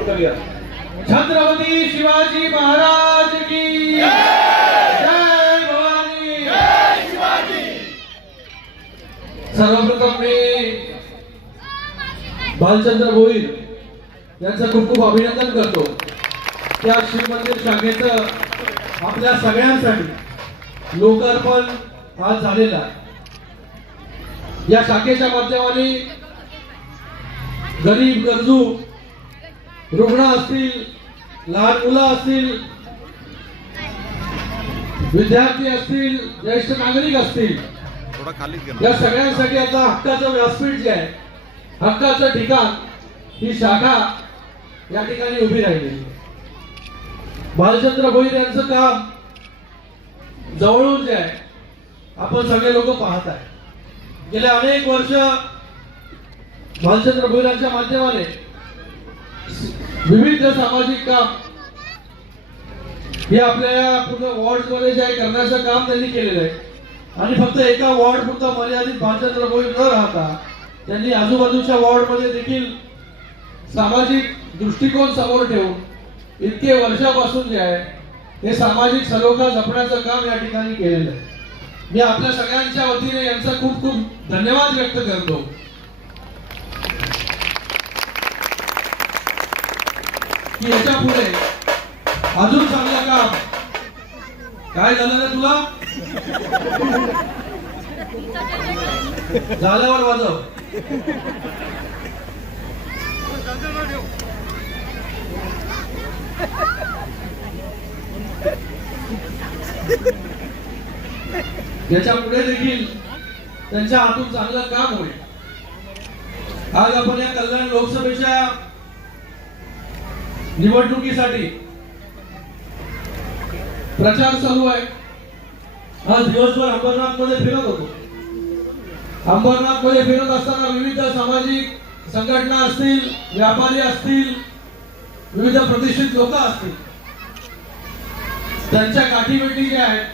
स्वागत करूया. छत्रपती शिवाजी महाराज की सर्वप्रथम मी भालचंद्र भोईर यांचं खूप खूप अभिनंदन करतो. त्या शिवमंदिर शाखेचं आपल्या सगळ्यांसाठी लोकार्पण आज झालेला या शाखेच्या माध्यमाने गरीब गरजू रुग्ण असतील लहान मुलं असतील विद्यार्थी असतील ज्येष्ठ नागरिक असतील या सगळ्यांसाठी आता हक्काचं व्यासपीठ जे आहे हक्काचं ठिकाण ही शाखा या ठिकाणी उभी राहिलेली आहे. भालचंद्र भोईर यांचं काम जवळून जे आहे आपण सगळे लोक पाहत आहे गेले अनेक वर्ष भालचंद्र भोईरांच्या माध्यमाने विविध सामाजिक काम. हे आपल्या या पूर्ण वॉर्डमध्ये जे करण्याचं काम त्यांनी केलेलं आहे. आणि फक्त एका वॉर्ड पुरता मर्यादित भालचंद्र प्रभावी न राहता त्यांनी आजूबाजूच्या वॉर्डमध्ये देखील सामाजिक दृष्टिकोन समोर ठेवून इतके वर्षापासून जे आहे हे सामाजिक सलोखा जपण्याचं काम या ठिकाणी केलेलं आहे. मी आपल्या सगळ्यांच्या वतीने यांचा खूप खूप धन्यवाद व्यक्त करतो. की याच्यापुढे अजून चांगलं काम. काय झालं रे तुला? झाल्यावर वाजव याच्यापुढे देखील त्यांच्या हातून चांगलं काम होईल. आज आपण या कल्याण लोकसभेच्या निवडणुकीसाठी प्रचार चालू आहे. आज दिवसभर अंबरनाथमध्ये फिरत होतो. अंबरनाथमध्ये फिरत असताना विविध सामाजिक संघटना असतील व्यापारी असतील विविध प्रतिष्ठित लोक असतील. त्यांच्या गाठीभेटी ज्या आहेत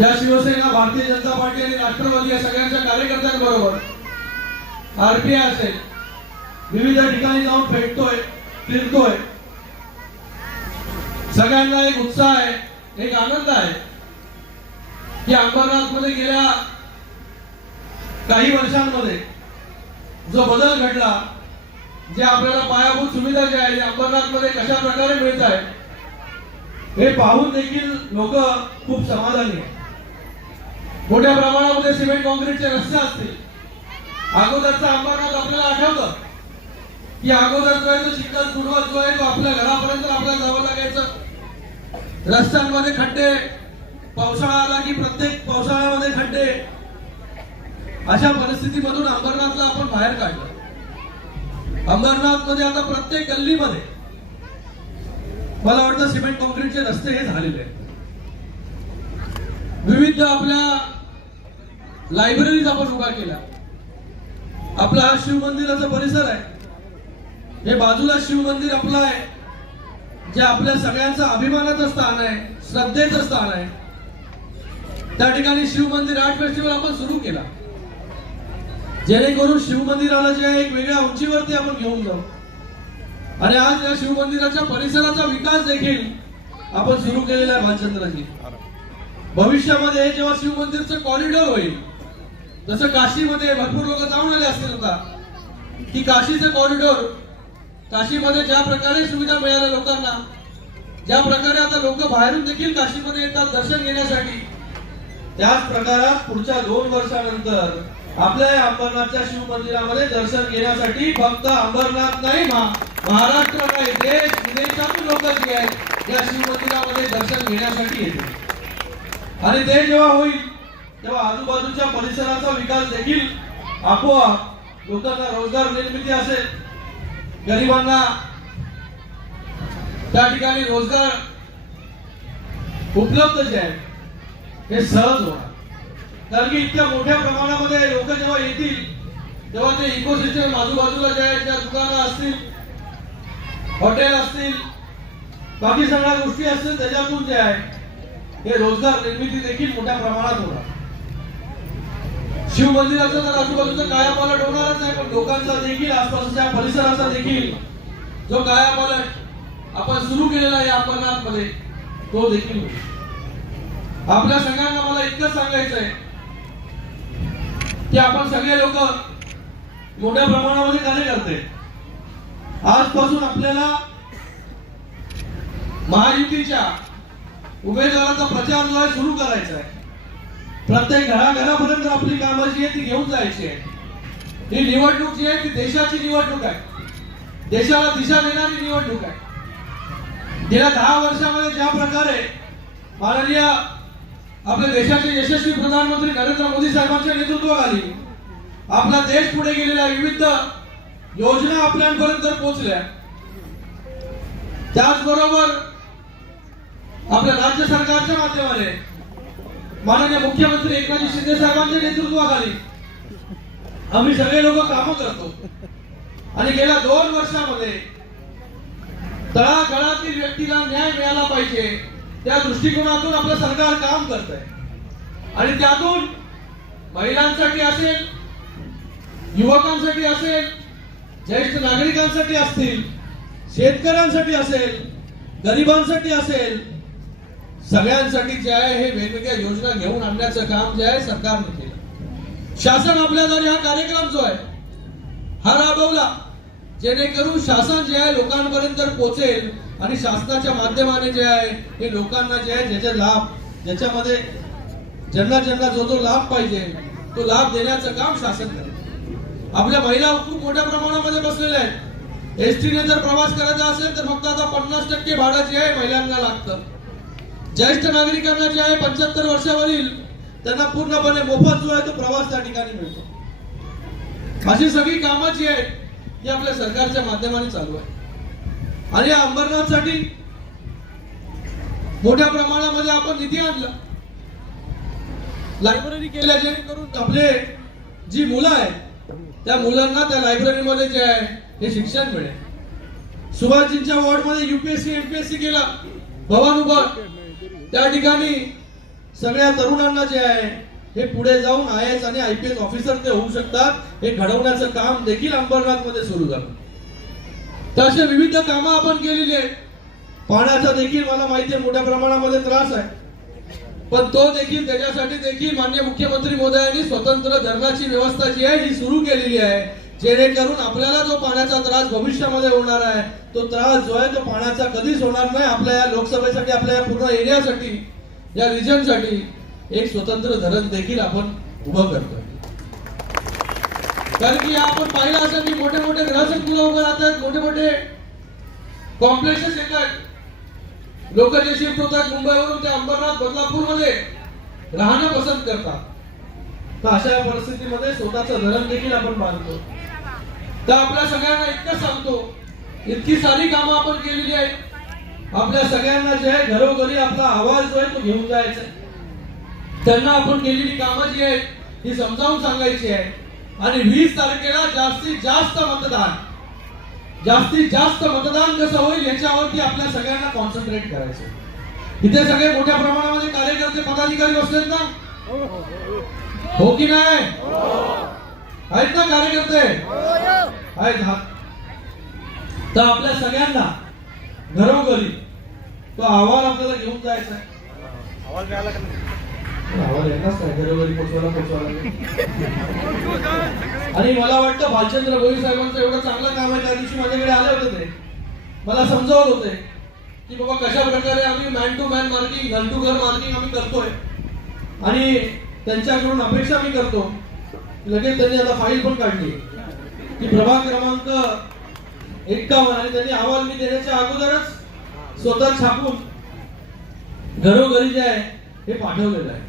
या शिवसेना भारतीय जनता पार्टी आणि राष्ट्रवादी या सगळ्यांच्या कार्यकर्त्यांबरोबर आरपीआय असेल विविध ठिकाणी जाऊन फेटतोय. फिरतोय. सगळ्यांना एक उत्साह आहे एक आनंद आहे की अंबरनाथमध्ये गेल्या काही वर्षांमध्ये जो बदल घडला जे आपल्याला पायाभूत सुविधा ज्या आहेत अंबरनाथमध्ये कशा प्रकारे मिळत आहे हे पाहून देखील लोक खूप समाधानी आहेत. मोठ्या प्रमाणामध्ये सिमेंट कॉन्क्रीटचे रस्ते असतील. अगोदरचा अंबरनाथ आपल्याला आठवतं. की अगोदर जो आहे तो चिखल पूर्वज जो आहे तो आपल्या घरापर्यंत आपल्याला जावं लागायचं रस्त्यांमध्ये खड्डे पावसाळा आला की प्रत्येक पावसाळ्यामध्ये खड्डे. अशा परिस्थितीमधून अंबरनाथला आपण बाहेर काढलं. अंबरनाथमध्ये आता प्रत्येक गल्लीमध्ये मला वाटतं सिमेंट कॉन्क्रीटचे रस्ते हे झालेले आहेत. विविध आपल्या लायब्ररीज आपण उभा केल्या. आपला हा शिव मंदिराचा परिसर आहे. हे बाजूला शिव मंदिर आपलं आहे. जे आपल्या सगळ्यांचं अभिमानाचं स्थान आहे श्रद्धेचं स्थान आहे. त्या ठिकाणी शिव मंदिर आर्ट फेस्टिवल आपण सुरू केला. जेणेकरून शिव मंदिराला जे आहे एक वेगळ्या उंचीवरती आपण घेऊन जाऊ. आणि आज या शिव मंदिराच्या परिसराचा विकास देखील आपण सुरू केलेला आहे भालचंद्रजी भविष्यामध्ये जेव्हा शिव मंदिरचं कॉरिडॉर होईल जसं काशीमध्ये भरपूर लोक जाऊन आले असतील आता की काशीचं कॉरिडॉर काशीमध्ये ज्या प्रकारे सुविधा मिळाल्या लोकांना ज्या प्रकारे आता लोक बाहेरून देखील काशीमध्ये येतात दर्शन घेण्यासाठी त्याच प्रकारात पुढच्या दोन वर्षानंतर आपल्या या अंबरनाथच्या शिव मंदिरामध्ये दर्शन घेण्यासाठी फक्त अंबरनाथ नाही महाराष्ट्र नाही देश विदेशातून लोक जे आहेत या शिव मंदिरामध्ये दर्शन घेण्यासाठी येते आणि ते जेव्हा होईल तेव्हा आजूबाजूच्या परिसराचा विकास देखील आपोआप लोकांना रोजगार निर्मिती असेल. गरिबांना त्या ठिकाणी रोजगार उपलब्ध जे आहे हे सहज होणार. कारण की इतक्या मोठ्या प्रमाणामध्ये लोक जेव्हा येतील तेव्हा ते इकोसिस्टम आजूबाजूला जे आहेत त्या दुकानं असतील हॉटेल असतील बाकी सगळ्या गोष्टी असतील त्याच्यातून जे आहे हे रोजगार निर्मिती देखील मोठ्या प्रमाणात होणार. शिव मंदिराचा तर आजूबाजूचा कायापालट होणारच आहे पण लोकांचा देखील आसपासच्या परिसराचा देखील जो कायापालट आपण सुरू केलेला आहे अंबरनाथमध्ये तो देखील आपल्या सगळ्यांना मला इतकंच सांगायचं आहे की आपण सगळे लोक मोठ्या प्रमाणामध्ये कार्य करते आजपासून आपल्याला महायुतीच्या उमेदवाराचा प्रचार जो आहे सुरू करायचा आहे. प्रत्येक घराघरापर्यंत आपली कामं जी आहे ती घेऊन जायची आहे. ही निवडणूक जी आहे ती देशाची निवडणूक आहे. देशाला दिशा देणारी निवडणूक आहे. गेल्या दहा वर्षामध्ये ज्या प्रकारे माननीय आपल्या देशाचे यशस्वी प्रधानमंत्री नरेंद्र मोदी साहेबांच्या नेतृत्वाखाली आपला देश पुढे गेलेल्या विविध योजना आपल्यापर्यंत पोहोचल्या त्याचबरोबर आपल्या राज्य सरकारच्या माध्यमाने माननीय मुख्यमंत्री एकनाथ शिंदे साहेबांच्या नेतृत्वाखाली आम्ही सगळे लोक काम करतो. आणि गेल्या दोन वर्षामध्ये तळागळातील व्यक्तीला न्याय मिळाला पाहिजे त्या दृष्टिकोनातून आपलं सरकार काम करत आहे आणि त्यातून महिलांसाठी असेल युवकांसाठी असेल ज्येष्ठ नागरिकांसाठी असतील शेतकऱ्यांसाठी असेल गरिबांसाठी असेल सगळ्यांसाठी जे आहे हे वेगवेगळ्या योजना घेऊन आणण्याचं काम जे आहे सरकारने केलं. शासन आपल्याद्वारे हा कार्यक्रम जो आहे हा राबवला जेणेकरून शासन जे आहे लोकांपर्यंत पोहोचेल आणि शासनाच्या माध्यमाने जे आहे हे लोकांना जे आहे ज्याचे लाभ ज्याच्यामध्ये ज्यांना ज्यांना जो जो लाभ पाहिजे तो लाभ देण्याचं काम शासन करत. आपल्या महिला खूप मोठ्या प्रमाणामध्ये बसलेल्या आहेत. एस टीने जर प्रवास करायचा असेल तर फक्त आता पन्नास टक्के भाडं जे आहे महिलांना लागतं. ज्येष्ठ नागरिकांना जे आहे पंच्याहत्तर वर्षावरील त्यांना पूर्णपणे मोफत जो आहे तो प्रवास त्या ठिकाणी मिळतो. अशी सगळी कामं जी आहेत ती आपल्या सरकारच्या माध्यमाने चालू आहे आणि या अंबरनाथसाठी मोठ्या प्रमाणामध्ये आपण निधी आणला. लायब्ररी केल्या जेणेकरून आपले जी मुलं आहेत त्या मुलांना त्या लायब्ररीमध्ये जे आहे हे शिक्षण मिळेल. सुभाषजींच्या वॉर्डमध्ये युपीएससी एमपीएससी केला. भवानुभव त्या ठिकाणी सगळ्या तरुणांना जे आहे हे पुढे जाऊन आय एस आणि आय पी एस ऑफिसर ते होऊ शकतात. हे घडवण्याचं काम देखील अंबरनाथमध्ये सुरू झालं. तर असे विविध कामं आपण केलेली आहेत. पाण्याचा देखील मला माहिती आहे मोठ्या प्रमाणामध्ये त्रास आहे. पण तो देखील त्याच्यासाठी देखील मान्य मुख्यमंत्री मोदयांनी स्वतंत्र धरणाची व्यवस्था जी आहे ही सुरू केलेली आहे. जेणेकरून आपल्याला जो पाण्याचा त्रास भविष्यामध्ये होणार आहे तो त्रास जो आहे तो पाण्याचा कधीच होणार नाही आपल्या या लोकसभेसाठी आपल्या या पूर्ण एरियासाठी या रिजनसाठी एक स्वतंत्र धरण देखील आपण उभं करतोय. कारण की आपण पाहिलं असेल की मोठे मोठे ग्रहसंकुल उभे राहतात मोठे मोठे कॉम्प्लेक्सेस येतात लोक जे शिफ्ट होतात मुंबईवरून ते अंबरनाथ बदलापूरमध्ये राहणं पसंत करतात. तर अशा परिस्थितीमध्ये स्वतःचं धरण देखील आपण बांधतो. तर आपल्या सगळ्यांना इतकं सांगतो इतकी सारी कामं आपण केलेली आहेत. आपल्या सगळ्यांना जे आहे घरोघरी आपला आवाज जो आहे तो घेऊन जायचा आहे. त्यांना आपण केलेली कामं जी आहेत ही समजावून सांगायची आहे. आणि वीस तारखेला जास्तीत जास्त मतदान जास्तीत जास्त मतदान कसं होईल याच्यावरती आपल्या सगळ्यांना कॉन्सन्ट्रेट करायचं इथे सगळे मोठ्या प्रमाणामध्ये कार्यकर्ते पदाधिकारी बसलेत ना? हो की नाही? आहेत ना कार्यकर्ते? आहेत हा. तर आपल्या सगळ्यांना घरोघरी तो अहवाल आपल्याला घेऊन जायचा आहे. येणार काय घरोघरी पोचवायला पोचवायला आणि मला वाटतं भालचंद्र भोई साहेबांचं एवढं चांगलं काम आहे त्या दिवशी माझ्याकडे आले होते ते. मला समजावत होते की बाबा कशा प्रकारे आम्ही मॅन टू मॅन मार्किंग घन टू घर मार्किंग आम्ही करतोय. आणि त्यांच्याकडून अपेक्षा मी करतो. लगेच त्यांनी आता फाईल पण काढली. की प्रभाग क्रमांक एक्कावन्न आणि त्यांनी अहवाल मी देण्याच्या अगोदरच स्वतः छापून घरोघरी जे आहे हे पाठवलेलं आहे.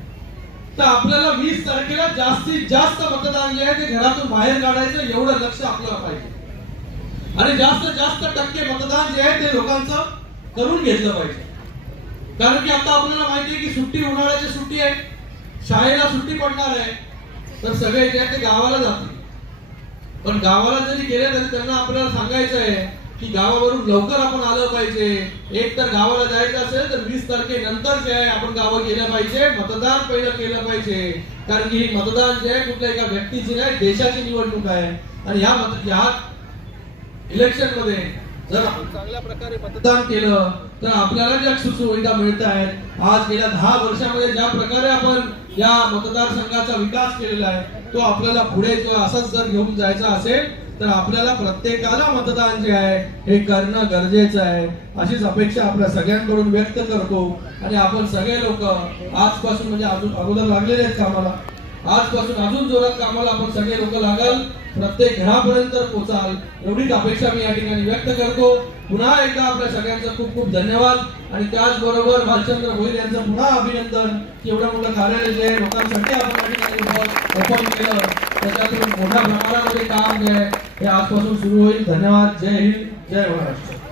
तर आपल्याला वीस तारखेला जास्तीत जास्त मतदान जे आहे ते घरातून बाहेर काढायचं एवढं लक्ष आपल्याला पाहिजे. आणि जास्त जास्त टक्के मतदान जे आहे ते लोकांचं करून घेतलं पाहिजे. कारण की आता आपल्याला माहिती आहे की सुट्टी उन्हाळ्याची सुट्टी आहे. शाळेला सुट्टी पडणार आहे तर सगळे जे ते गावाला जातील. पण गावाला जरी गेले तरी त्यांना आपल्याला सांगायचं आहे की गावावरून लवकर आपण आलं पाहिजे. एक तर गावाला जायचं असेल तर वीस तारखेनंतर जे आहे आपण गावं गेलं पाहिजे मतदान पहिलं केलं पाहिजे. कारण की ही मतदान जे आहे कुठल्या एका व्यक्तीची नाही देशाची निवडणूक आहे. आणि ह्या मत ह्या इलेक्शनमध्ये जर आपण चांगल्या प्रकारे मतदान केलं तर आपल्याला ज्या सुखसुविधा मिळत आहेत आज गेल्या दहा वर्षामध्ये ज्या प्रकारे आपण या मतदारसंघाचा विकास केलेला आहे तो आपल्याला पुढे किंवा असाच जर घेऊन जायचा असेल तर आपल्याला प्रत्येकाला मतदान जे आहे हे करणं गरजेचं आहे. अशीच अपेक्षा आपल्या सगळ्यांकडून व्यक्त करतो. आणि आपण सगळे लोक आजपासून म्हणजे अजून अगोदर लागलेले आहेत कामाला. आजपासून अजून जोरात कामाला आपण सगळे लोक लागाल. प्रत्येक घरापर्यंत पोचाल. एवढीच अपेक्षा मी या ठिकाणी व्यक्त करतो. पुन्हा एकदा आपल्या सगळ्यांचं खूप खूप धन्यवाद. आणि त्याचबरोबर भालचंद्र भोईर यांचं पुन्हा अभिनंदन. की एवढं मोठं कार्यालय जे लोकांसाठी आपण या ठिकाणी ओपन केलं. त्याच्यातून मोठ्या प्रमाणामध्ये काम जे आहे हे आजपासून सुरू होईल. धन्यवाद. जय हिंद. जय महाराष्ट्र.